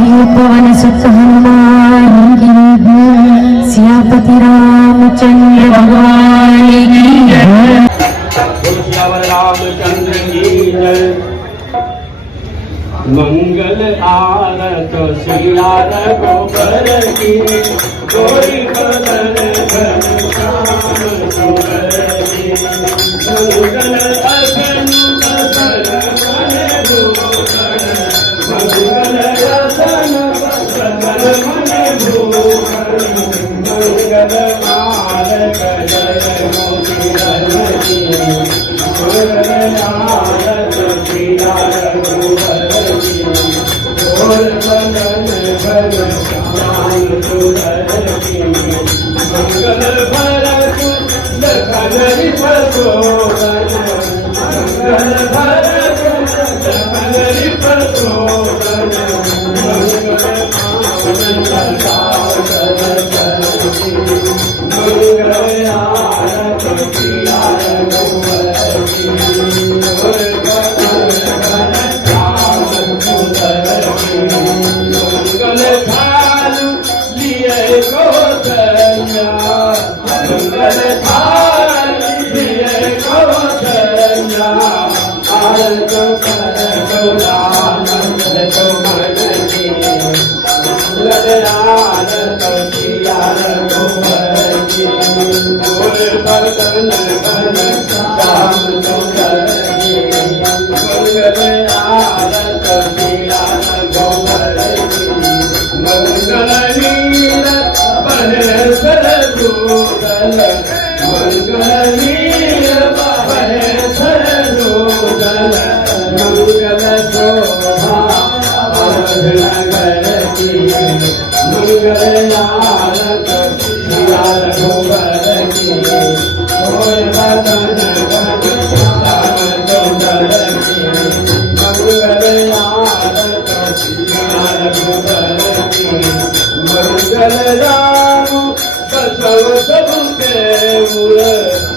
पवन सुत हनुमान की जय। सियापति रामचंद्र भगवान की जय। रामचंद्र की जय। मंगल आरत सिया रघुबर की गोरी बदन घन श्याम सुंदर की। मंगल अगन बदन मन भूषण मंगल रतन बदन मन भूषण मंगल माल जय मोती की। मंगल आरत सिया रघुबर मंगल भरत लखन प्रचोदन मंगल भरत लखन प्रचोदन मंगल मंगल आरत सिया रघुबर की। मंगल थाल लिए कौशल्या मंगल थाल लिए कौशल्या आरत कर गौरानंद सुमन की। मंगल आरत सिया रघुबर की। गोर बदन घन श्याम सुंदर की। मंगल आरत सिया रघुबर की। मंगल नील महेश्वर दूतल मंगल नील महेश्वर दूतल मंगल शोभा नगर की। मंगल आरत सिया रघुबर की। गोर बदन घन श्याम सुंदर की। मंगल आरत सिया रघुबर की। मंगल राम बसव सबके मूल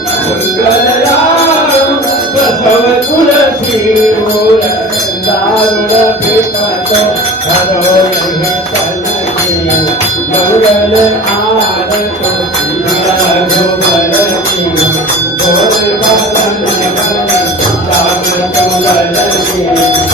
मंगल राम बसव तुलसी मूल दारुण विपत हरो नहीं तन की। मंगल आरत सिया रघुबर की। गोर बदन घन श्याम सुंदर की।